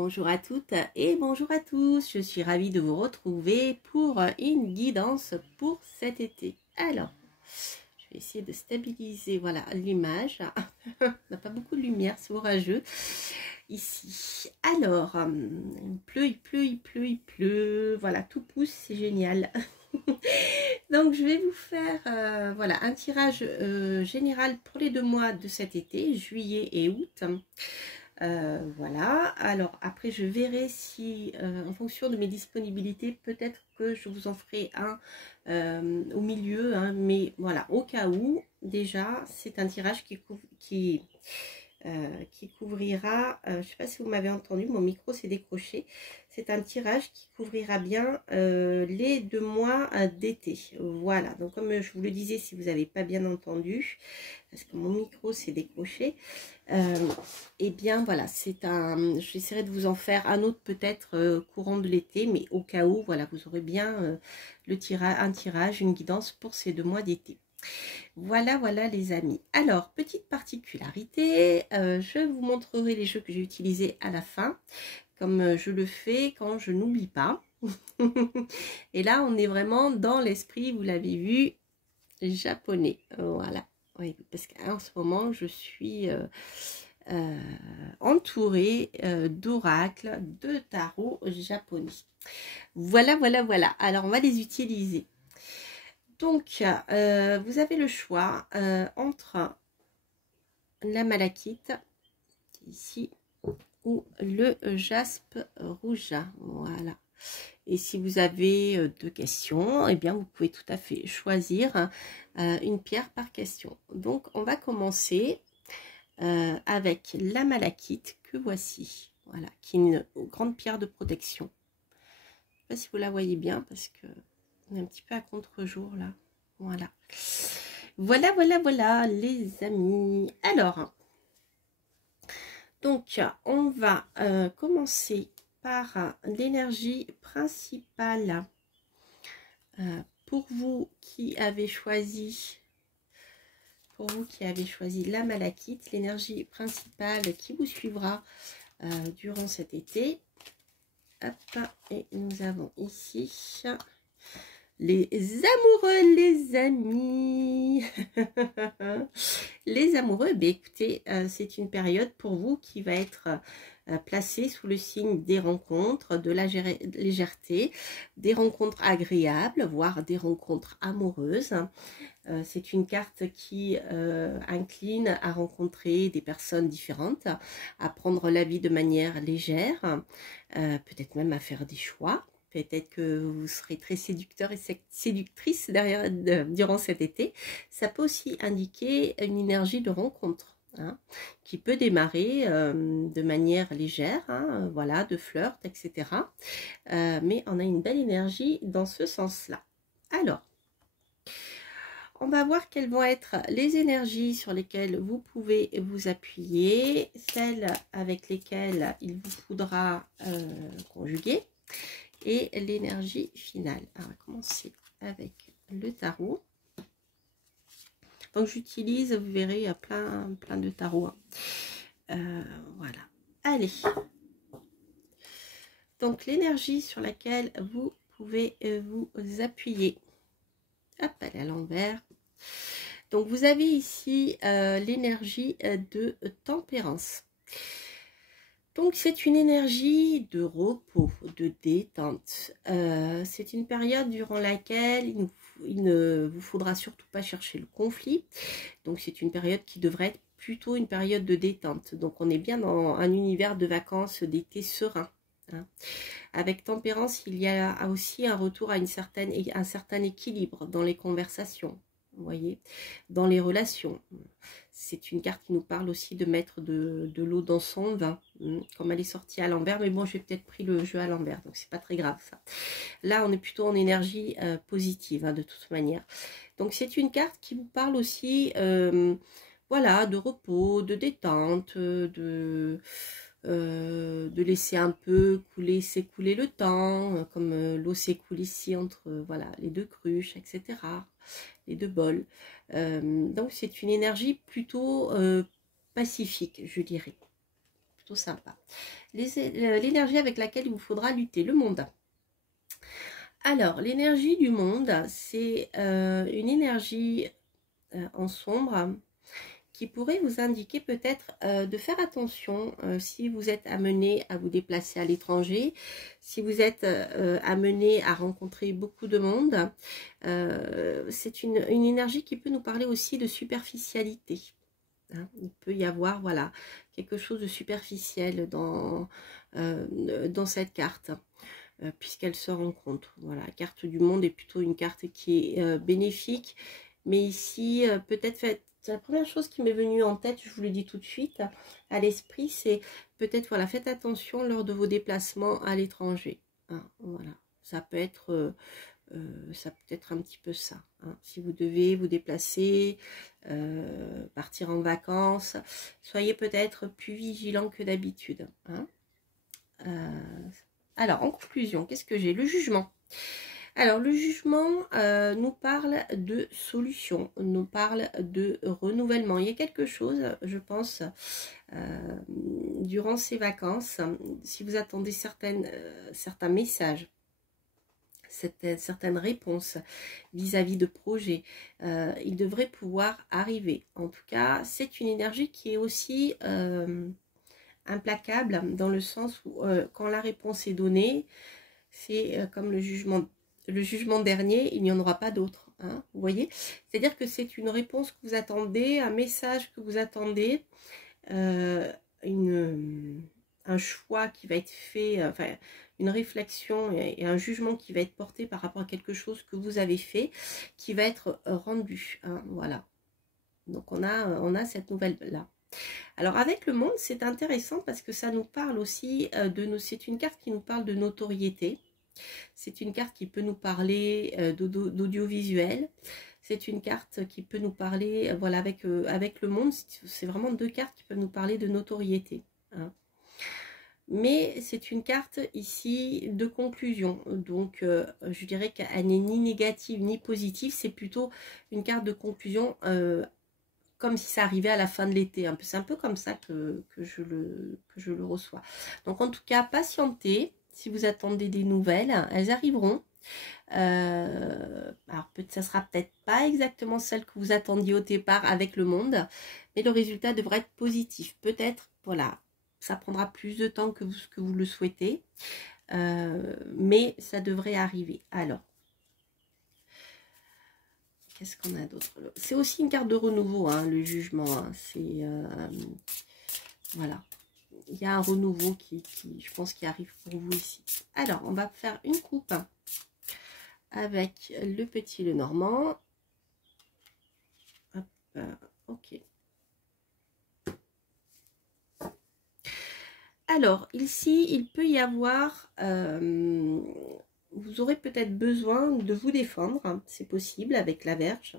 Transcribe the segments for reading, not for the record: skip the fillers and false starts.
Bonjour à toutes et bonjour à tous, je suis ravie de vous retrouver pour une guidance pour cet été. Alors, je vais essayer de stabiliser voilà l'image. On n'a pas beaucoup de lumière, c'est orageux ici. Alors, il pleut, voilà, tout pousse, c'est génial. Donc, je vais vous faire voilà, un tirage général pour les 2 mois de cet été, juillet et août. Voilà, alors après je verrai si en fonction de mes disponibilités peut-être que je vous en ferai un au milieu, hein, mais voilà, au cas où, déjà c'est un tirage qui couvrira, je ne sais pas si vous m'avez entendu, mon micro s'est décroché, c'est un tirage qui couvrira bien les 2 mois d'été. Voilà, donc comme je vous le disais, si vous n'avez pas bien entendu, parce que mon micro s'est décroché, et bien voilà, j'essaierai de vous en faire un autre peut-être courant de l'été, mais au cas où, voilà, vous aurez bien un tirage, une guidance pour ces 2 mois d'été. Voilà les amis. Alors, petite particularité, je vous montrerai les jeux que j'ai utilisés à la fin, comme je le fais quand je n'oublie pas. Et là, on est vraiment dans l'esprit, vous l'avez vu, japonais. Voilà. Oui, parce qu'en ce moment, je suis entourée d'oracles, de tarot japonais. Voilà. Alors, on va les utiliser. Donc, vous avez le choix entre la malachite, ici, ou le jaspe rouge. Voilà. Et si vous avez 2 questions, eh bien, vous pouvez tout à fait choisir une pierre par question. Donc, on va commencer avec la malachite que voici. Voilà, qui est une grande pierre de protection. Je ne sais pas si vous la voyez bien parce que on est un petit peu à contre-jour là. Voilà. Voilà, les amis. Alors, donc, on va commencer par l'énergie principale pour vous qui avez choisi la malachite, l'énergie principale qui vous suivra durant cet été. Hop, et nous avons ici les amoureux, les amis. Les amoureux, ben écoutez, c'est une période pour vous qui va être placée sous le signe des rencontres, de la légèreté, des rencontres agréables, voire des rencontres amoureuses. C'est une carte qui incline à rencontrer des personnes différentes, à prendre la vie de manière légère, peut-être même à faire des choix. Peut-être que vous serez très séducteur et séductrice durant cet été. Ça peut aussi indiquer une énergie de rencontre, hein, qui peut démarrer de manière légère, hein, voilà, de flirt, etc. Mais on a une belle énergie dans ce sens-là. Alors, on va voir quelles vont être les énergies sur lesquelles vous pouvez vous appuyer, celles avec lesquelles il vous faudra conjuguer, et l'énergie finale. Alors, on va commencer avec le tarot. Donc, j'utilise, vous verrez, il y a plein de tarots. Voilà. Allez. Donc, l'énergie sur laquelle vous pouvez vous appuyer. Hop, elle est à l'envers. Donc, vous avez ici l'énergie de tempérance. Donc, c'est une énergie de repos, de détente. C'est une période durant laquelle il ne vous faudra surtout pas chercher le conflit. Donc, c'est une période qui devrait être plutôt une période de détente. Donc, on est bien dans un univers de vacances d'été serein. Hein. Avec tempérance, il y a aussi un retour à un certain équilibre dans les conversations. Vous voyez, dans les relations. C'est une carte qui nous parle aussi de mettre de l'eau dans son vin, comme elle est sortie à l'envers, mais bon, j'ai peut-être pris le jeu à l'envers, donc c'est pas très grave ça. Là, on est plutôt en énergie positive, hein, de toute manière. Donc, c'est une carte qui vous parle aussi, voilà, de repos, de détente, de laisser un peu s'écouler le temps, comme l'eau s'écoule ici entre voilà, les 2 cruches, etc., les 2 bols. Donc c'est une énergie plutôt pacifique, je dirais. plutôt sympa. L'énergie avec laquelle il vous faudra lutter, le monde. Alors, l'énergie du monde, c'est une énergie en sombre qui pourrait vous indiquer peut-être de faire attention si vous êtes amené à vous déplacer à l'étranger, si vous êtes amené à rencontrer beaucoup de monde. C'est une énergie qui peut nous parler aussi de superficialité. Hein. Il peut y avoir voilà, quelque chose de superficiel dans cette carte. Puisqu'elle se rencontre. Voilà, la carte du monde est plutôt une carte qui est bénéfique, mais ici, peut-être c'est la première chose qui m'est venue en tête, je vous le dis tout de suite, à l'esprit, c'est peut-être, voilà, faites attention lors de vos déplacements à l'étranger. Hein, voilà, ça peut être un petit peu ça. Hein. Si vous devez vous déplacer, partir en vacances, soyez peut-être plus vigilant que d'habitude. Hein. Alors, en conclusion, qu'est-ce que j'ai? Le jugement. Alors, le jugement nous parle de solution, nous parle de renouvellement. Il y a quelque chose, je pense, durant ces vacances, si vous attendez certains messages, certaines réponses vis-à-vis de projets, ils devraient pouvoir arriver. En tout cas, c'est une énergie qui est aussi implacable dans le sens où quand la réponse est donnée, c'est comme le jugement dernier, il n'y en aura pas d'autre. Hein, vous voyez, c'est-à-dire que c'est une réponse que vous attendez, un message que vous attendez, un choix qui va être fait, enfin une réflexion et un jugement qui va être porté par rapport à quelque chose que vous avez fait, qui va être rendu. Hein, voilà. Donc on a cette nouvelle-là. Alors avec le monde, c'est intéressant parce que ça nous parle aussi c'est une carte qui nous parle de notoriété. C'est une carte qui peut nous parler d'audiovisuel. C'est une carte qui peut nous parler, voilà, avec le monde, c'est vraiment deux cartes qui peuvent nous parler de notoriété. Hein. Mais c'est une carte ici de conclusion. Donc je dirais qu'elle n'est ni négative ni positive. C'est plutôt une carte de conclusion comme si ça arrivait à la fin de l'été. C'est un peu comme ça que je le reçois. Donc en tout cas, patientez. Si vous attendez des nouvelles, elles arriveront. Alors ça sera peut-être pas exactement celle que vous attendiez au départ avec le monde, mais le résultat devrait être positif. Peut-être, voilà, ça prendra plus de temps que vous le souhaitez, mais ça devrait arriver. Alors, qu'est-ce qu'on a d'autre? C'est aussi une carte de renouveau, hein, le jugement. Hein. C'est voilà. Il y a un renouveau qui, je pense, qui arrive pour vous ici. Alors, on va faire une coupe avec le petit Lenormand. Hop, ok. Alors, ici, il peut y avoir... vous aurez peut-être besoin de vous défendre, hein, c'est possible, avec la Vierge.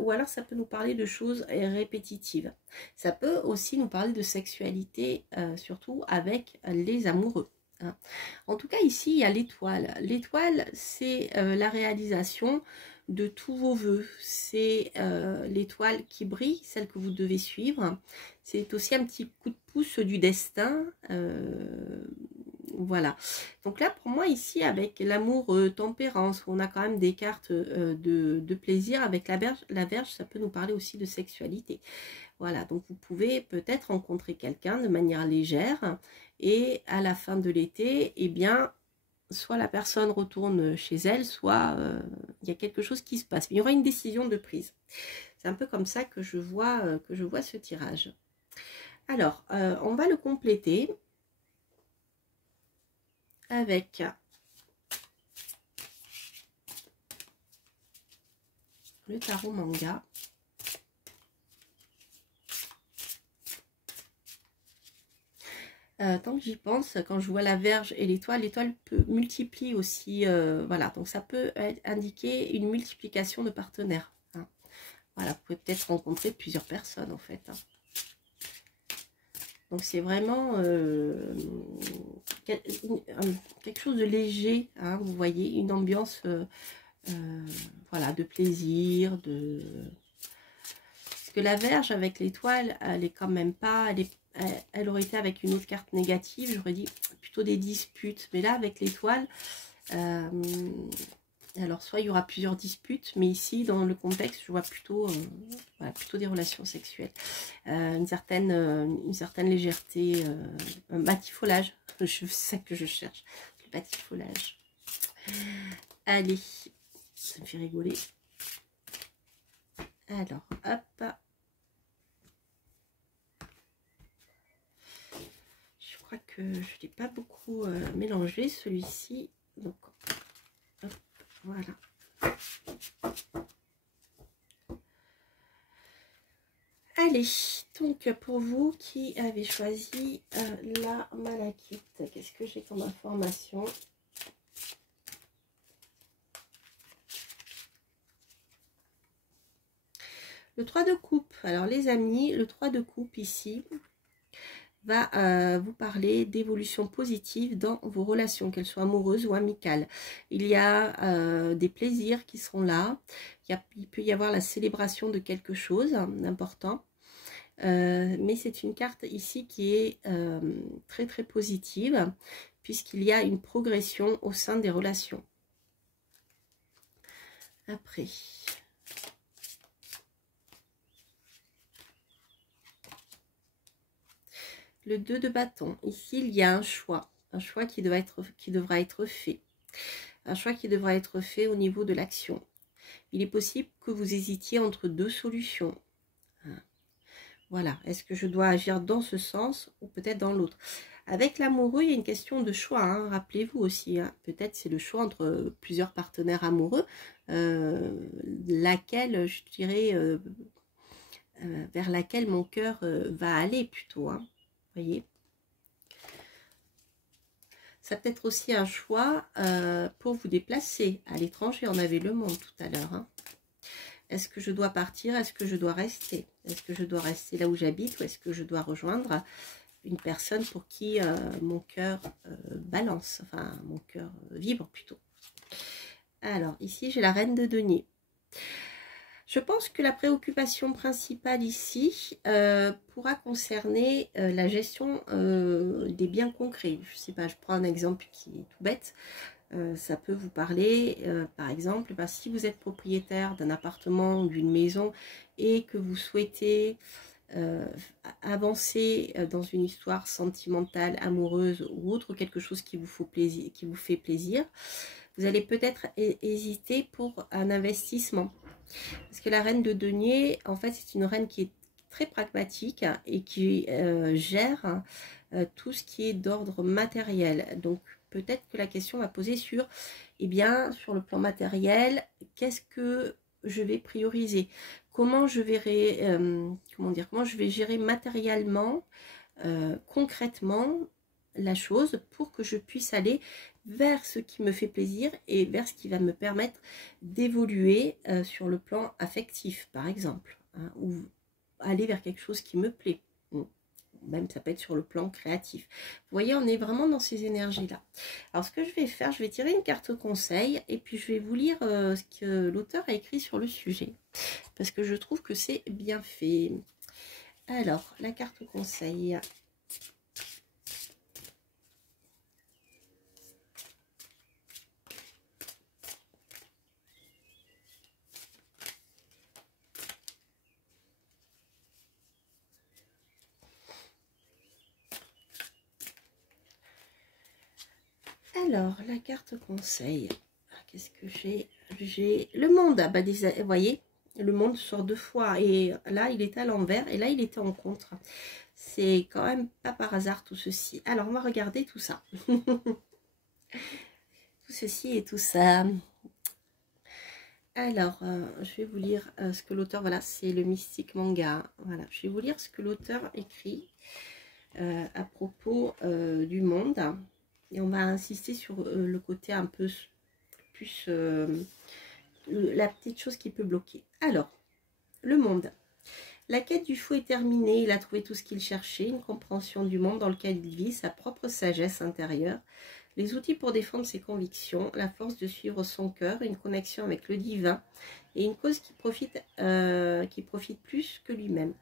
Ou alors ça peut nous parler de choses répétitives. Ça peut aussi nous parler de sexualité, surtout avec les amoureux. Hein. En tout cas, ici, il y a l'étoile. L'étoile, c'est la réalisation de tous vos vœux. C'est l'étoile qui brille, celle que vous devez suivre. C'est aussi un petit coup de pouce du destin. Voilà. Donc là, pour moi, ici, avec l'amour tempérance, on a quand même des cartes de plaisir. Avec la Vierge, ça peut nous parler aussi de sexualité. Voilà, donc vous pouvez peut-être rencontrer quelqu'un de manière légère et à la fin de l'été, eh bien, soit la personne retourne chez elle, soit il y a quelque chose qui se passe. Il y aura une décision de prise. C'est un peu comme ça que je vois ce tirage. Alors, on va le compléter avec le tarot manga. Tant que j'y pense, quand je vois la Vierge et l'étoile multiplie aussi, voilà, donc ça peut indiquer une multiplication de partenaires. Hein. Voilà, vous pouvez peut-être rencontrer plusieurs personnes en fait. Hein. Donc c'est vraiment quelque chose de léger, hein, vous voyez, une ambiance voilà, de plaisir, parce que la Vierge avec l'étoile, elle est quand même pas, elle aurait été avec une autre carte négative, j'aurais dit plutôt des disputes. Mais là, avec l'étoile, alors soit il y aura plusieurs disputes, mais ici, dans le contexte, je vois plutôt, voilà, plutôt des relations sexuelles. Une certaine légèreté, un batifolage, c'est ça que je cherche, le batifolage. Allez, ça me fait rigoler. Alors, hop. Je crois que je ne l'ai pas beaucoup mélangé, celui-ci. Donc, hop, voilà. Allez, donc pour vous qui avez choisi la malachite, qu'est-ce que j'ai comme information? Le 3 de coupe. Alors les amis, le 3 de coupe ici va vous parler d'évolution positive dans vos relations, qu'elles soient amoureuses ou amicales. Il y a des plaisirs qui seront là. Il peut y avoir la célébration de quelque chose d'important. Mais c'est une carte ici qui est très très positive, puisqu'il y a une progression au sein des relations. Après... Le 2 de bâton. Ici, il y a un choix qui devra être fait. Un choix qui devra être fait au niveau de l'action. Il est possible que vous hésitiez entre deux solutions. Voilà. Est-ce que je dois agir dans ce sens ou peut-être dans l'autre? Avec l'amoureux, il y a une question de choix. Hein. Rappelez-vous aussi. Hein. Peut-être c'est le choix entre plusieurs partenaires amoureux. Laquelle, je dirais, vers laquelle mon cœur va aller plutôt. Hein. Voyez, ça peut être aussi un choix pour vous déplacer à l'étranger. On avait Le Monde tout à l'heure. Hein. Est-ce que je dois partir? Est-ce que je dois rester? Est-ce que je dois rester là où j'habite ou est-ce que je dois rejoindre une personne pour qui mon cœur balance, enfin mon cœur vibre plutôt? Alors ici j'ai la reine de denier. Je pense que la préoccupation principale ici pourra concerner la gestion des biens concrets. Je ne sais pas, je prends un exemple qui est tout bête. Ça peut vous parler, par exemple, si vous êtes propriétaire d'un appartement ou d'une maison et que vous souhaitez avancer dans une histoire sentimentale, amoureuse ou autre, quelque chose qui vous fait plaisir, vous allez peut-être hésiter pour un investissement. Parce que la reine de denier, en fait, c'est une reine qui est très pragmatique et qui gère tout ce qui est d'ordre matériel. Donc, peut-être que la question va poser sur, eh bien, sur le plan matériel, qu'est-ce que je vais prioriser? Comment je vais, comment je vais gérer matériellement, concrètement, la chose pour que je puisse aller vers ce qui me fait plaisir et vers ce qui va me permettre d'évoluer sur le plan affectif, par exemple, hein, ou aller vers quelque chose qui me plaît. Même ça peut être sur le plan créatif. Vous voyez, on est vraiment dans ces énergies-là. Alors, ce que je vais faire, je vais tirer une carte conseil et puis je vais vous lire ce que l'auteur a écrit sur le sujet. Parce que je trouve que c'est bien fait. Alors, la carte conseil... Alors, la carte conseil, qu'est-ce que j'ai? J'ai le monde, ah bah, vous voyez, le monde sort deux fois, et là, il était à l'envers, et là, il était en contre. C'est quand même pas par hasard tout ceci. Alors, on va regarder tout ça. Tout ceci et tout ça. Alors, je vais vous lire ce que l'auteur, voilà, c'est le Mystique Manga. Voilà, je vais vous lire ce que l'auteur écrit à propos du monde. Et on va insister sur le côté un peu plus... la petite chose qui peut bloquer. Alors, le monde. La quête du fou est terminée. Il a trouvé tout ce qu'il cherchait. Une compréhension du monde dans lequel il vit. Sa propre sagesse intérieure. Les outils pour défendre ses convictions. La force de suivre son cœur. Une connexion avec le divin. Et une cause qui profite plus que lui-même.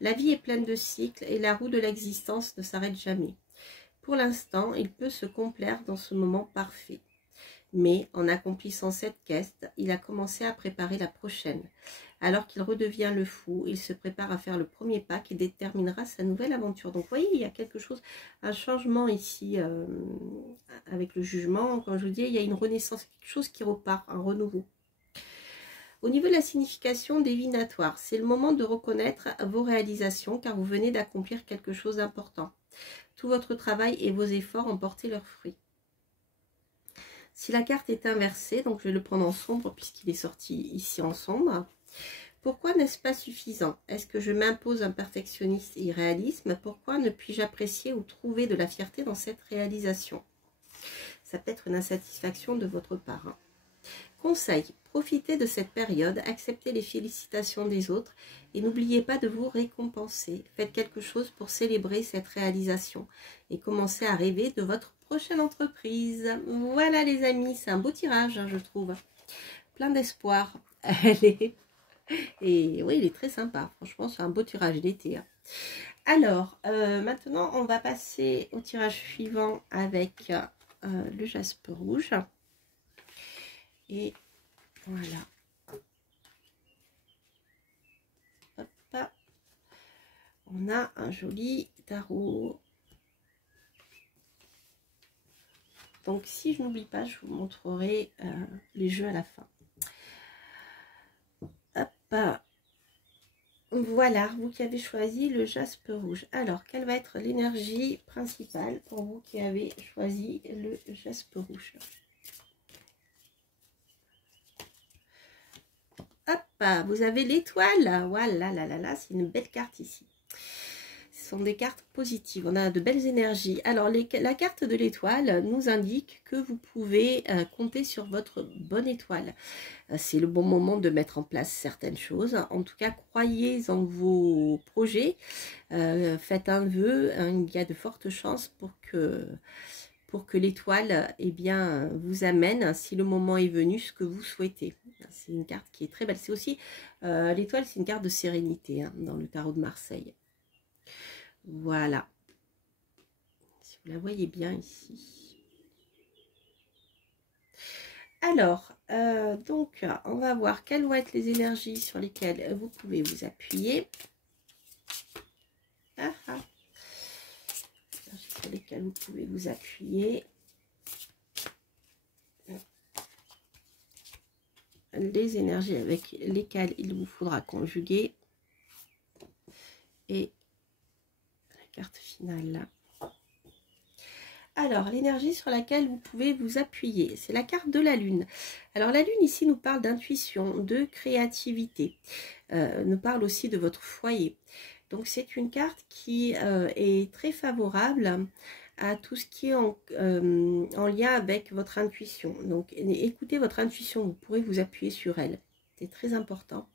La vie est pleine de cycles et la roue de l'existence ne s'arrête jamais. Pour l'instant, il peut se complaire dans ce moment parfait. Mais en accomplissant cette quête, il a commencé à préparer la prochaine. Alors qu'il redevient le fou, il se prépare à faire le premier pas qui déterminera sa nouvelle aventure. Donc vous voyez, il y a quelque chose, un changement ici avec le jugement. Comme je vous dis, il y a une renaissance, quelque chose qui repart, un renouveau. Au niveau de la signification divinatoire, c'est le moment de reconnaître vos réalisations car vous venez d'accomplir quelque chose d'important. Tout votre travail et vos efforts ont porté leurs fruits. Si la carte est inversée, donc je vais le prendre en sombre puisqu'il est sorti ici en sombre. Pourquoi n'est-ce pas suffisant? Est-ce que je m'impose un perfectionnisme et irréalisme? Pourquoi ne puis-je apprécier ou trouver de la fierté dans cette réalisation? Ça peut être une insatisfaction de votre part. Conseil, profitez de cette période, acceptez les félicitations des autres et n'oubliez pas de vous récompenser. Faites quelque chose pour célébrer cette réalisation et commencez à rêver de votre prochaine entreprise. Voilà les amis, c'est un beau tirage, je trouve. Plein d'espoir. Et oui, il est très sympa. Franchement, c'est un beau tirage d'été. Alors, maintenant, on va passer au tirage suivant avec le jaspe rouge. Et voilà. Hop. On a un joli tarot. Donc, si je n'oublie pas, je vous montrerai les jeux à la fin. Hop. Voilà, vous qui avez choisi le jaspe rouge. Alors, quelle va être l'énergie principale pour vous qui avez choisi le jaspe rouge? Hop, vous avez l'étoile. Voilà, là, c'est une belle carte ici. Ce sont des cartes positives, on a de belles énergies. Alors, la carte de l'étoile nous indique que vous pouvez compter sur votre bonne étoile. C'est le bon moment de mettre en place certaines choses. En tout cas, croyez en vos projets. Faites un vœu. Il y a de fortes chances pour que l'étoile vous amène, si le moment est venu, ce que vous souhaitez. C'est une carte qui est très belle. C'est aussi, l'étoile, c'est une carte de sérénité dans le tarot de Marseille. Voilà. Si vous la voyez bien ici. Alors, donc, on va voir quelles vont être les énergies sur lesquelles vous pouvez vous appuyer. Sur lesquelles vous pouvez vous appuyer. Les énergies avec lesquelles il vous faudra conjuguer. Et la carte finale là. Alors, l'énergie sur laquelle vous pouvez vous appuyer, c'est la carte de la Lune. Alors, la Lune ici nous parle d'intuition, de créativité, nous parle aussi de votre foyer. Donc, c'est une carte qui est très favorable à tout ce qui est en lien avec votre intuition. Donc, écoutez votre intuition, vous pourrez vous appuyer sur elle. C'est très important.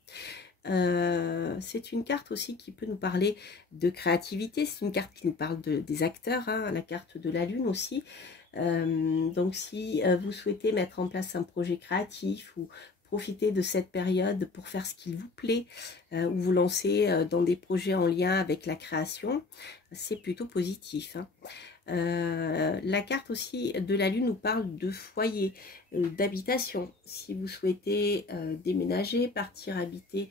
C'est une carte aussi qui peut nous parler de créativité. C'est une carte qui nous parle des acteurs, la carte de la Lune aussi. Donc, si vous souhaitez mettre en place un projet créatif ou profiter de cette période pour faire ce qu'il vous plaît ou vous lancer dans des projets en lien avec la création, c'est plutôt positif. La carte aussi de la Lune nous parle de foyer, d'habitation. Si vous souhaitez déménager, partir habiter,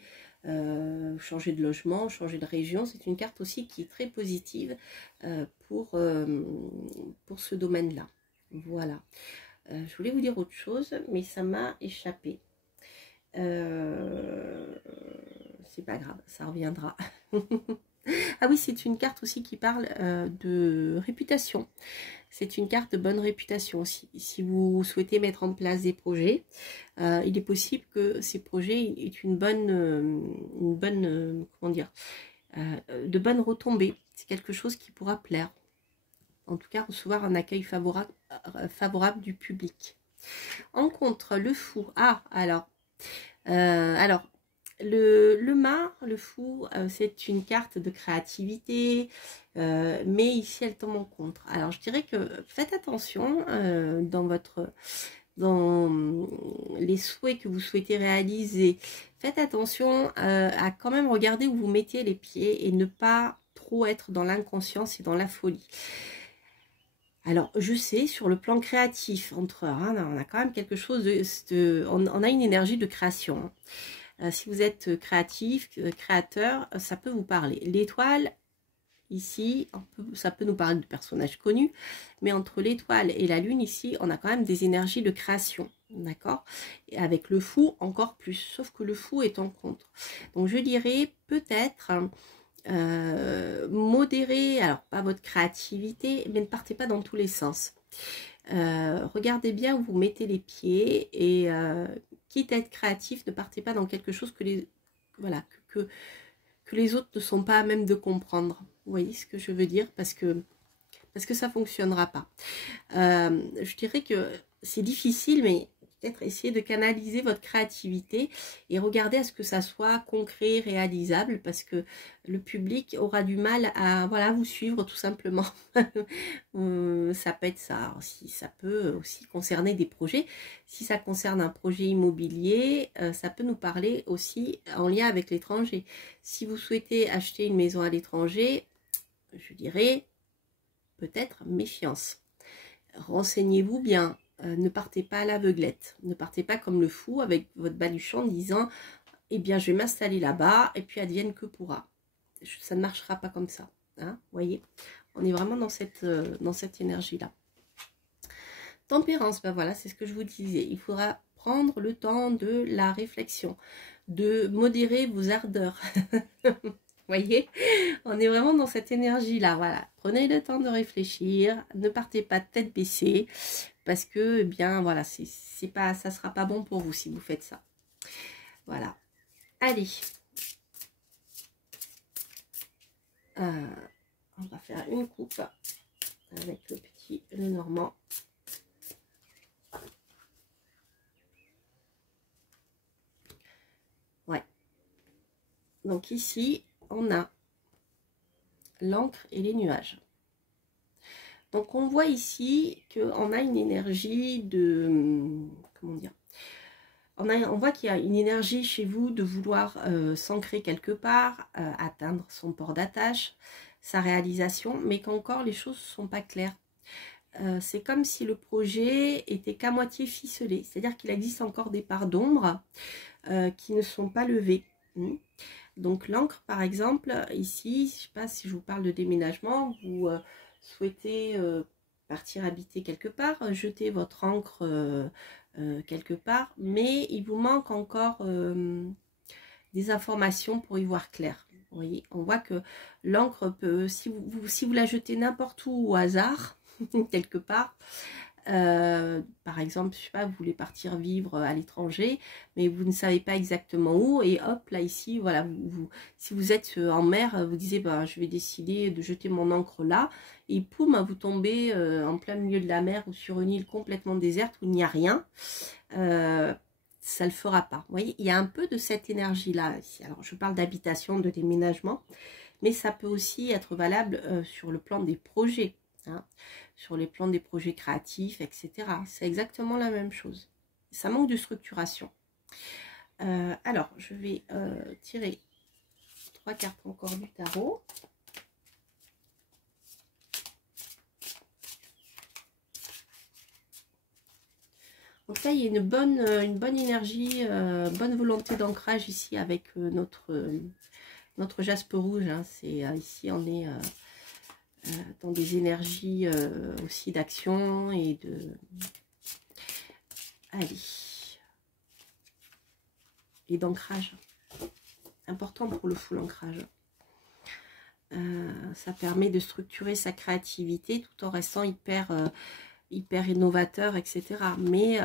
changer de logement, changer de région, c'est une carte aussi qui est très positive pour ce domaine-là. Voilà. Je voulais vous dire autre chose, mais ça m'a échappé. C'est pas grave, ça reviendra. Ah oui, c'est une carte aussi qui parle de réputation. C'est une carte de bonne réputation aussi. Si vous souhaitez mettre en place des projets, il est possible que ces projets aient de bonnes retombées. C'est quelque chose qui pourra plaire. En tout cas, recevoir un accueil favorable du public. En contre, le fou. Le mât, le fou, c'est une carte de créativité, mais ici elle tombe en contre. Alors je dirais que faites attention dans dans les souhaits que vous souhaitez réaliser, faites attention à quand même regarder où vous mettez les pieds et ne pas trop être dans l'inconscience et dans la folie. Alors, je sais, sur le plan créatif, on a quand même quelque chose on a une énergie de création. Si vous êtes créatif, créateur, ça peut vous parler. L'étoile, ici, ça peut nous parler de personnages connus, mais entre l'étoile et la lune, ici, on a quand même des énergies de création, d'accord? Et avec le fou, encore plus, sauf que le fou est en contre. Donc, je dirais peut-être modérer, alors pas votre créativité, mais ne partez pas dans tous les sens. Regardez bien où vous mettez les pieds et quitte à être créatif, ne partez pas dans quelque chose que les, voilà, que les autres ne sont pas à même de comprendre. Vous voyez ce que je veux dire, parce que ça fonctionnera pas. Je dirais que c'est difficile, mais peut-être essayer de canaliser votre créativité et regarder à ce que ça soit concret, réalisable, parce que le public aura du mal à vous suivre tout simplement. Ça peut être ça. Si ça peut aussi concerner des projets. Si ça concerne un projet immobilier, ça peut nous parler aussi en lien avec l'étranger. Si vous souhaitez acheter une maison à l'étranger, je dirais peut-être méfiance. Renseignez-vous bien. Ne partez pas à l'aveuglette. Ne partez pas comme le fou avec votre baluchon en disant « Eh bien, je vais m'installer là-bas et puis advienne que pourra ». Ça ne marchera pas comme ça. Hein, voyez, on est vraiment dans cette énergie-là. Tempérance, ben voilà, c'est ce que je vous disais. Il faudra prendre le temps de la réflexion, de modérer vos ardeurs. Voyez, on est vraiment dans cette énergie-là. Voilà, prenez le temps de réfléchir, ne partez pas de tête baissée, parce que, eh bien, voilà, ça sera pas bon pour vous si vous faites ça. Voilà. Allez. On va faire une coupe avec le normand. Ouais. Donc ici, on a l'encre et les nuages. Donc on voit ici qu'on a une énergie de, comment dire, on voit qu'il y a une énergie chez vous de vouloir s'ancrer quelque part, atteindre son port d'attache, sa réalisation, mais qu'encore les choses ne sont pas claires. C'est comme si le projet était qu'à moitié ficelé, c'est-à-dire qu'il existe encore des parts d'ombre qui ne sont pas levées. Donc l'encre par exemple, ici, je ne sais pas si je vous parle de déménagement, vous souhaitez partir habiter quelque part, jeter votre encre quelque part, mais il vous manque encore des informations pour y voir clair. Vous voyez, on voit que l'encre peut, si vous la jetez n'importe où au hasard, quelque part, par exemple, je sais pas, vous voulez partir vivre à l'étranger, mais vous ne savez pas exactement où, et hop, là ici, voilà, si vous êtes en mer, vous disiez, bah, je vais décider de jeter mon ancre là, et poum, vous tombez en plein milieu de la mer ou sur une île complètement déserte où il n'y a rien, ça ne le fera pas. Vous voyez, il y a un peu de cette énergie-là ici. Alors, je parle d'habitation, de déménagement, mais ça peut aussi être valable sur le plan des projets. Hein, sur les plans des projets créatifs, etc. C'est exactement la même chose. Ça manque de structuration. Alors, je vais tirer 3 cartes encore du tarot. Donc là, il y a une bonne énergie, bonne volonté d'ancrage ici avec notre jaspe rouge. Hein. Ici, on est dans des énergies aussi d'action et de... Allez. Et d'ancrage. Important pour le full ancrage. Ça permet de structurer sa créativité tout en restant hyper innovateur, etc. Mais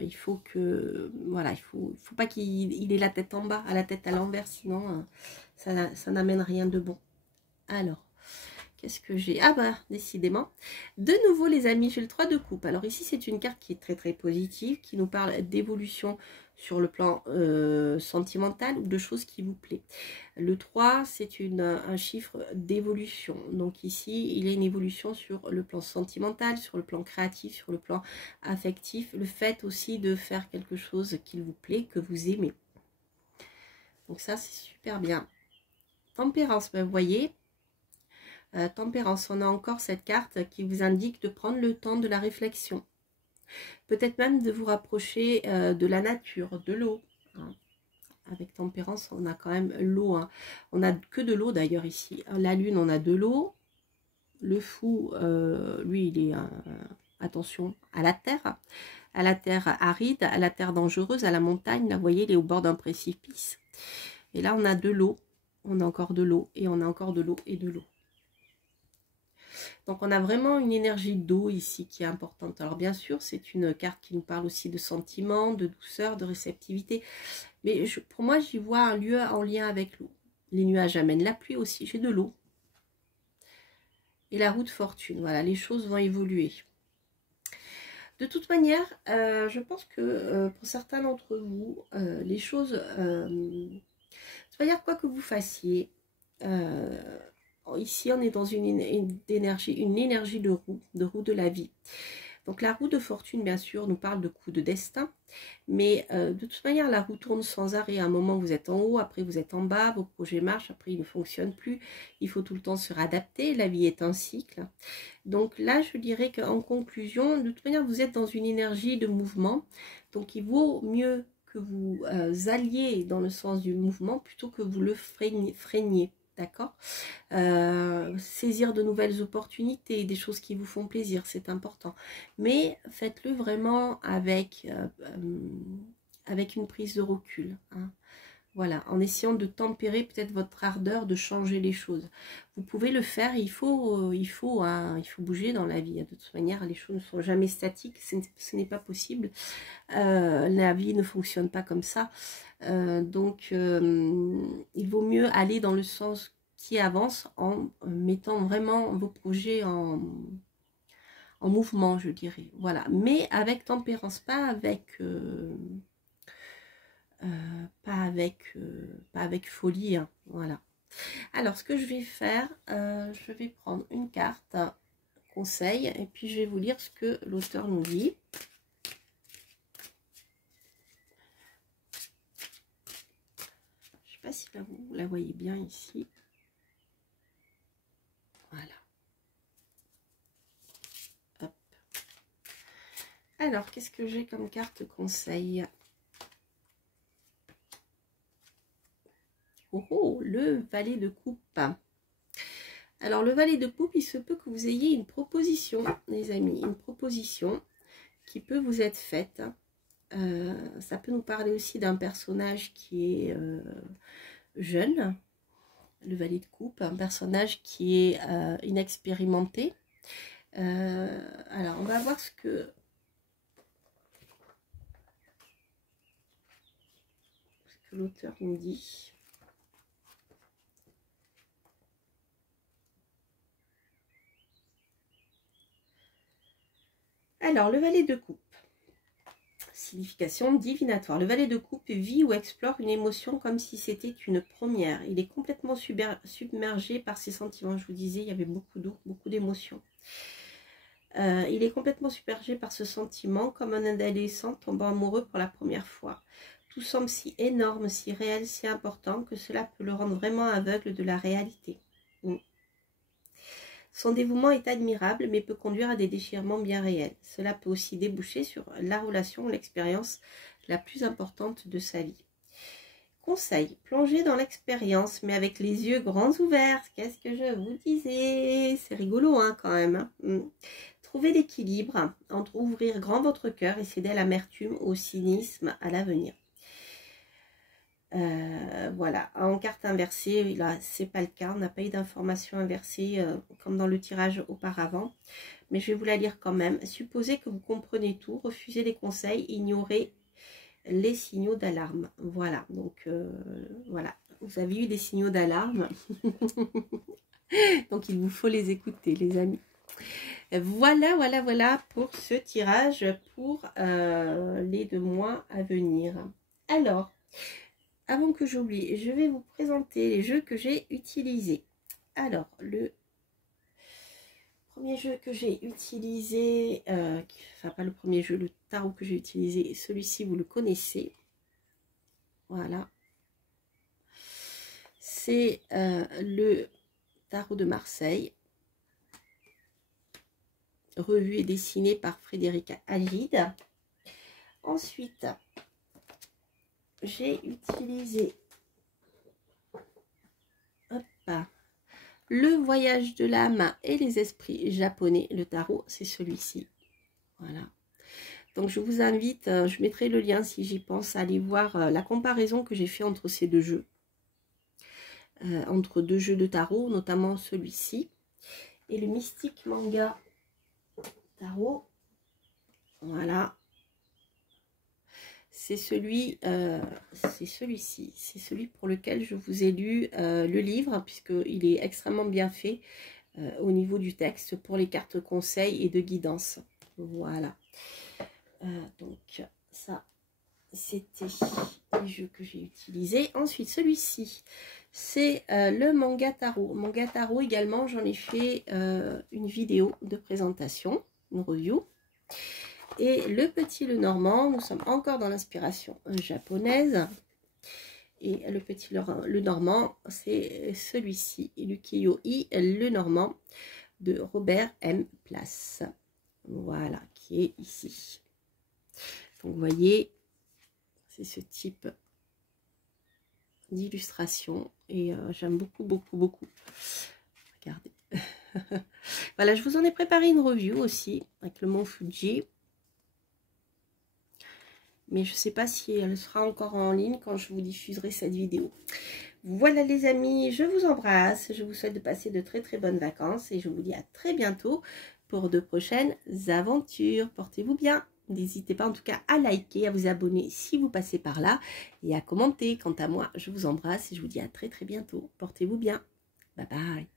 il faut que... Voilà, il faut pas qu'il ait la tête en bas, à la tête à l'envers, sinon ça n'amène rien de bon. Alors... Qu'est-ce que j'ai? Ah bah, décidément. De nouveau, les amis, j'ai le 3 de coupe. Alors ici, c'est une carte qui est très, très positive, qui nous parle d'évolution sur le plan sentimental ou de choses qui vous plaît. Le 3, c'est un chiffre d'évolution. Donc ici, il y a une évolution sur le plan sentimental, sur le plan créatif, sur le plan affectif. Le fait aussi de faire quelque chose qui vous plaît, que vous aimez. Donc ça, c'est super bien. Tempérance, ben, vous voyez, tempérance, on a encore cette carte qui vous indique de prendre le temps de la réflexion. Peut-être même de vous rapprocher de la nature, de l'eau. Hein. Avec tempérance, on a quand même l'eau. Hein. On n'a que de l'eau d'ailleurs ici. La lune, on a de l'eau. Le fou, lui, il est... attention, à la terre aride, à la terre dangereuse, à la montagne. Là, vous voyez, il est au bord d'un précipice. Et là, on a de l'eau. On a encore de l'eau. Et on a encore de l'eau et de l'eau. Donc, on a vraiment une énergie d'eau ici qui est importante. Alors, bien sûr, c'est une carte qui nous parle aussi de sentiments, de douceur, de réceptivité. Mais pour moi, j'y vois un lieu en lien avec l'eau. Les nuages amènent la pluie aussi. J'ai de l'eau. Et la roue de fortune. Voilà, les choses vont évoluer. De toute manière, je pense que pour certains d'entre vous, les choses... c'est-à-dire quoi que vous fassiez... ici, on est dans une énergie de roue de la vie. Donc, la roue de fortune, bien sûr, nous parle de coups de destin. Mais de toute manière, la roue tourne sans arrêt. À un moment, vous êtes en haut, après, vous êtes en bas. Vos projets marchent, après, ils ne fonctionnent plus. Il faut tout le temps se réadapter. La vie est un cycle. Donc là, je dirais qu'en conclusion, de toute manière, vous êtes dans une énergie de mouvement. Donc, il vaut mieux que vous alliez dans le sens du mouvement plutôt que vous le freiniez. D'accord, saisir de nouvelles opportunités, des choses qui vous font plaisir, c'est important. Mais faites-le vraiment avec une prise de recul. Hein. Voilà, en essayant de tempérer peut-être votre ardeur de changer les choses. Vous pouvez le faire, il faut bouger dans la vie. De toute manière, les choses ne sont jamais statiques, ce n'est pas possible. La vie ne fonctionne pas comme ça. Donc, il vaut mieux aller dans le sens qui avance en mettant vraiment vos projets en mouvement, je dirais. Voilà, mais avec tempérance, pas avec folie. Hein. Voilà. Alors, ce que je vais faire, je vais prendre une carte conseil et puis je vais vous lire ce que l'auteur nous dit. Je sais pas si là, vous la voyez bien ici. Voilà. Hop. Alors, qu'est-ce que j'ai comme carte conseil? Oh, le valet de coupe. Alors, le valet de coupe, il se peut que vous ayez une proposition, les amis. Une proposition qui peut vous être faite. Ça peut nous parler aussi d'un personnage qui est jeune. Le valet de coupe, un personnage qui est inexpérimenté. Alors, on va voir ce que l'auteur nous dit. Alors, le valet de coupe. Signification divinatoire. Le valet de coupe vit ou explore une émotion comme si c'était une première. Il est complètement submergé par ses sentiments. Je vous disais, il y avait beaucoup d'eau, beaucoup d'émotions. Il est complètement submergé par ce sentiment, comme un adolescent tombant amoureux pour la première fois. Tout semble si énorme, si réel, si important, que cela peut le rendre vraiment aveugle de la réalité. Son dévouement est admirable, mais peut conduire à des déchirements bien réels. Cela peut aussi déboucher sur la relation ou l'expérience la plus importante de sa vie. Conseil, plongez dans l'expérience, mais avec les yeux grands ouverts. Qu'est-ce que je vous disais? C'est rigolo, hein, quand même. Trouvez l'équilibre entre ouvrir grand votre cœur et céder à l'amertume, au cynisme, à l'avenir. Voilà, en carte inversée, là c'est pas le cas, on n'a pas eu d'information inversée comme dans le tirage auparavant, mais je vais vous la lire quand même. Supposez que vous comprenez tout, refusez les conseils, ignorez les signaux d'alarme. Voilà, donc voilà, vous avez eu des signaux d'alarme, donc il vous faut les écouter, les amis. Voilà pour ce tirage pour les 2 mois à venir. Alors, avant que j'oublie, je vais vous présenter les jeux que j'ai utilisés. Alors, le premier jeu que j'ai utilisé, enfin pas le premier jeu, le tarot que j'ai utilisé, celui-ci vous le connaissez. Voilà. C'est le tarot de Marseille, revu et dessiné par Frédéric Agide. Ensuite, j'ai utilisé le voyage de l'âme et les esprits japonais. Le tarot, c'est celui-ci. Voilà. Donc, je vous invite, je mettrai le lien si j'y pense, à aller voir la comparaison que j'ai fait entre ces deux jeux. Entre deux jeux de tarot, notamment celui-ci. Et le Mystique Manga Tarot. Voilà. C'est celui-ci. C'est celui pour lequel je vous ai lu le livre, puisqu'il est extrêmement bien fait au niveau du texte pour les cartes conseils et de guidance. Voilà. Donc, ça, c'était les jeux que j'ai utilisés. Ensuite, celui-ci, c'est le Manga Tarot. Manga Tarot également, j'en ai fait une vidéo de présentation, une review. Et le Petit Lenormand, nous sommes encore dans l'inspiration japonaise. Et le Petit Lenormand, c'est celui-ci, l'Ukiyo-i Lenormand de Robert M. Place. Voilà, qui est ici. Donc, vous voyez, c'est ce type d'illustration. Et j'aime beaucoup, beaucoup, beaucoup. Regardez. Voilà, je vous en ai préparé une review aussi, avec le mont Fuji. Mais je ne sais pas si elle sera encore en ligne quand je vous diffuserai cette vidéo. Voilà les amis, je vous embrasse. Je vous souhaite de passer de très très bonnes vacances. Et je vous dis à très bientôt pour de prochaines aventures. Portez-vous bien. N'hésitez pas en tout cas à liker, à vous abonner si vous passez par là. Et à commenter. Quant à moi, je vous embrasse et je vous dis à très très bientôt. Portez-vous bien. Bye bye.